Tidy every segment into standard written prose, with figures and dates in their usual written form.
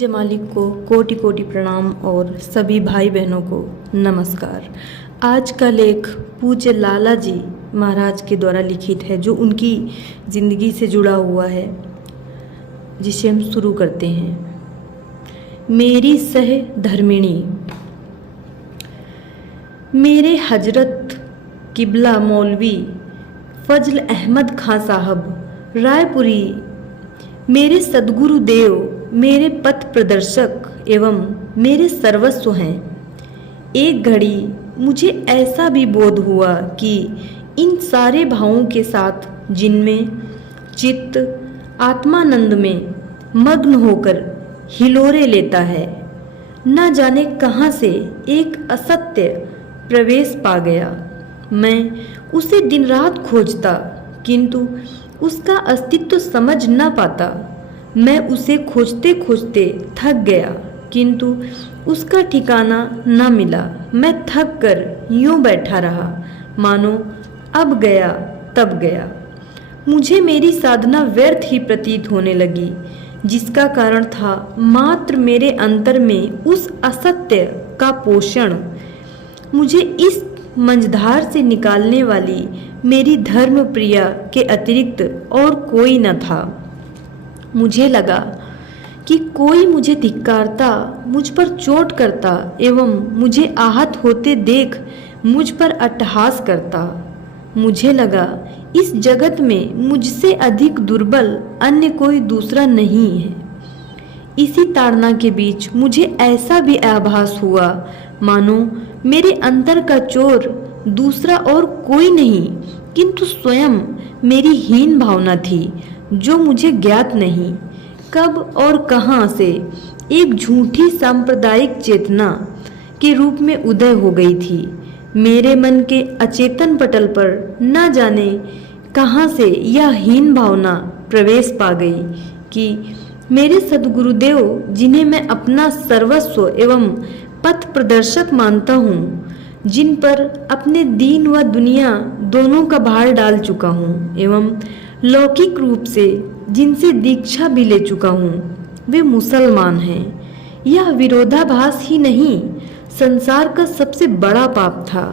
जय मालिक को कोटि कोटि प्रणाम और सभी भाई बहनों को नमस्कार। आज का लेख पूज्य लाला जी महाराज के द्वारा लिखित है, जो उनकी ज़िंदगी से जुड़ा हुआ है, जिसे हम शुरू करते हैं। मेरी सह धर्मिणी। मेरे हजरत किबला मौलवी फजल अहमद खां साहब रायपुरी मेरे सदगुरु देव, मेरे पथ प्रदर्शक एवं मेरे सर्वस्व हैं। एक घड़ी मुझे ऐसा भी बोध हुआ कि इन सारे भावों के साथ, जिनमें चित्त आत्मानंद में मग्न होकर हिलोरे लेता है, न जाने कहाँ से एक असत्य प्रवेश पा गया। मैं उसे दिन रात खोजता, किंतु उसका अस्तित्व समझ न पाता। मैं उसे खोजते खोजते थक गया, किंतु उसका ठिकाना न मिला। मैं थक कर यूं बैठा रहा, मानो अब गया तब गया। मुझे मेरी साधना व्यर्थ ही प्रतीत होने लगी, जिसका कारण था मात्र मेरे अंतर में उस असत्य का पोषण। मुझे इस मंझधार से निकालने वाली मेरी धर्म प्रिया के अतिरिक्त और कोई न था। मुझे लगा कि कोई मुझे धिक्कारता, मुझ पर चोट करता एवं मुझे आहत होते देख मुझ पर अट्टहास करता। मुझे लगा इस जगत में मुझसे अधिक दुर्बल अन्य कोई दूसरा नहीं है। इसी ताड़ना के बीच मुझे ऐसा भी आभास हुआ, मानो मेरे अंतर का चोर दूसरा और कोई नहीं, किंतु स्वयं मेरी हीन भावना थी, जो मुझे ज्ञात नहीं कब और कहाँ से एक झूठी सांप्रदायिक चेतना के रूप में उदय हो गई थी। मेरे मन के अचेतन पटल पर न जाने कहाँ से यह हीन भावना प्रवेश पा गई कि मेरे सद्गुरुदेव, जिन्हें मैं अपना सर्वस्व एवं पथ प्रदर्शक मानता हूँ, जिन पर अपने दीन व दुनिया दोनों का भार डाल चुका हूँ एवं लौकिक रूप से जिनसे दीक्षा भी ले चुका हूँ, वे मुसलमान हैं। यह विरोधाभास ही नहीं, संसार का सबसे बड़ा पाप था।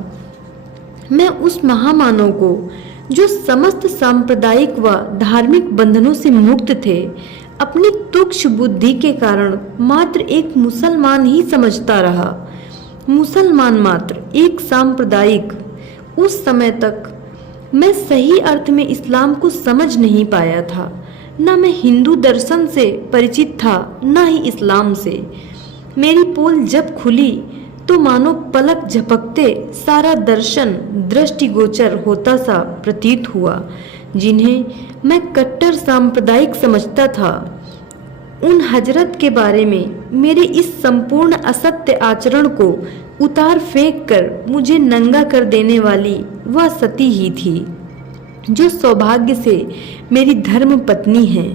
मैं उस महामानव को, जो समस्त सांप्रदायिक व धार्मिक बंधनों से मुक्त थे, अपनी तुच्छ बुद्धि के कारण मात्र एक मुसलमान ही समझता रहा। मुसलमान मात्र एक सांप्रदायिक। उस समय तक मैं सही अर्थ में इस्लाम को समझ नहीं पाया था। न मैं हिंदू दर्शन से परिचित था, न ही इस्लाम से। मेरी पोल जब खुली तो मानो पलक झपकते सारा दर्शन दृष्टिगोचर होता सा प्रतीत हुआ। जिन्हें मैं कट्टर सांप्रदायिक समझता था, उन हजरत के बारे में मेरे इस संपूर्ण असत्य आचरण को उतार फेंक कर मुझे नंगा कर देने वाली वह सती ही थी, जो सौभाग्य से मेरी धर्म पत्नी है।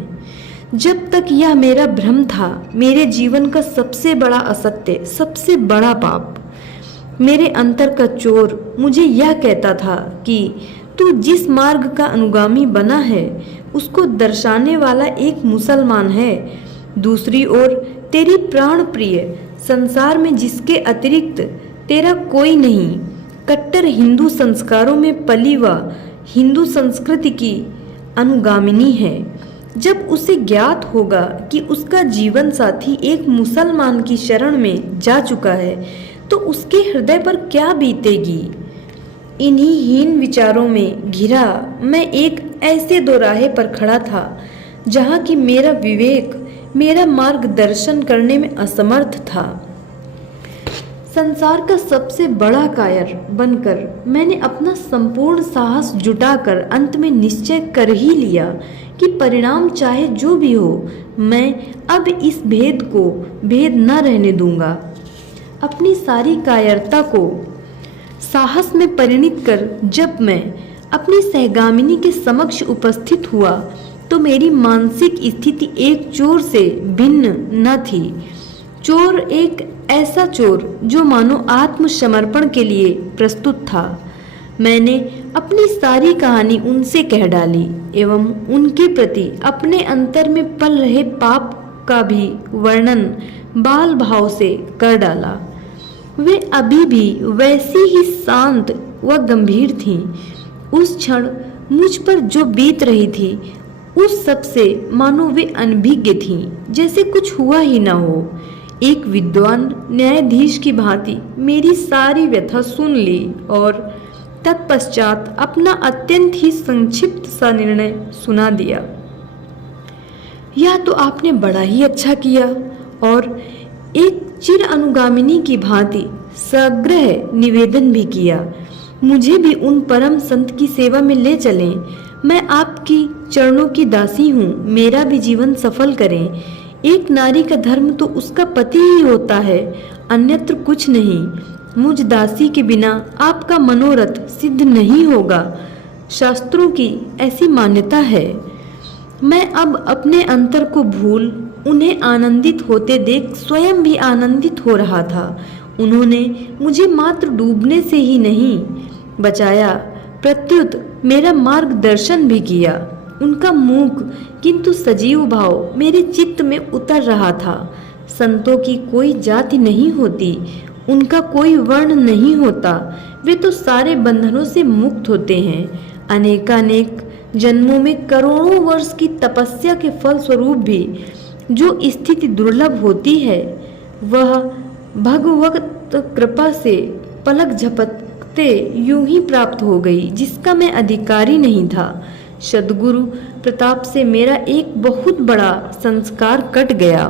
जब तक यह मेरा भ्रम था, मेरे जीवन का सबसे बड़ा असत्य, सबसे बड़ा पाप, मेरे अंतर का चोर मुझे यह कहता था कि तू जिस मार्ग का अनुगामी बना है, उसको दर्शाने वाला एक मुसलमान है। दूसरी ओर तेरी प्राण प्रिय, संसार में जिसके अतिरिक्त तेरा कोई नहीं, कट्टर हिंदू संस्कारों में पली व हिंदू संस्कृति की अनुगामिनी है। जब उसे ज्ञात होगा कि उसका जीवन साथी एक मुसलमान की शरण में जा चुका है, तो उसके हृदय पर क्या बीतेगी। इन्हीं हीन विचारों में घिरा मैं एक ऐसे दोराहे पर खड़ा था, जहाँ की मेरा विवेक मेरा मार्गदर्शन करने में असमर्थ था। संसार का सबसे बड़ा कायर बनकर मैंने अपना संपूर्ण साहस जुटाकर अंत में निश्चय कर ही लिया कि परिणाम चाहे जो भी हो, मैं अब इस भेद को भेद न रहने दूंगा। अपनी सारी कायरता को साहस में परिणित कर जब मैं अपनी सहगामिनी के समक्ष उपस्थित हुआ, तो मेरी मानसिक स्थिति एक चोर से भिन्न न थी। चोर एक ऐसा चोर जो मानो आत्मसमर्पण के लिए प्रस्तुत था। मैंने अपनी सारी कहानी उनसे कह डाली एवं उनके प्रति अपने अंतर में पल रहे पाप का भी वर्णन बाल भाव से कर डाला। वे अभी भी वैसी ही शांत व गंभीर थीं। उस क्षण मुझ पर जो बीत रही थी उस सब से मानो वे अनभिज्ञ थीं, जैसे कुछ हुआ ही न हो। एक विद्वान न्यायाधीश की भांति मेरी सारी व्यथा सुन ली और तत्पश्चात अपना अत्यंत ही संक्षिप्त सा निर्णय सुना दिया। यह तो आपने बड़ा ही अच्छा किया और एक चिर अनुगामिनी की भांति सग्रह निवेदन भी किया। मुझे भी उन परम संत की सेवा में ले चलें। मैं आपकी चरणों की दासी हूँ, मेरा भी जीवन सफल करें। एक नारी का धर्म तो उसका पति ही होता है, अन्यत्र कुछ नहीं। मुझ दासी के बिना आपका मनोरथ सिद्ध नहीं होगा, शास्त्रों की ऐसी मान्यता है। मैं अब अपने अंतर को भूल उन्हें आनंदित होते देख स्वयं भी आनंदित हो रहा था। उन्होंने मुझे मात्र डूबने से ही नहीं बचाया, प्रत्युत मेरा मार्गदर्शन भी किया। उनका मूक किंतु सजीव भाव मेरे चित्त में उतर रहा था। संतों की कोई जाति नहीं होती, उनका कोई वर्ण नहीं होता, वे तो सारे बंधनों से मुक्त होते हैं। अनेकानेक जन्मों में करोड़ों वर्ष की तपस्या के फल स्वरूप भी जो स्थिति दुर्लभ होती है वह भगवत कृपा से पलक झपकते यूं ही प्राप्त हो गई, जिसका मैं अधिकारी नहीं था। सद्गुरु प्रताप से मेरा एक बहुत बड़ा संस्कार कट गया।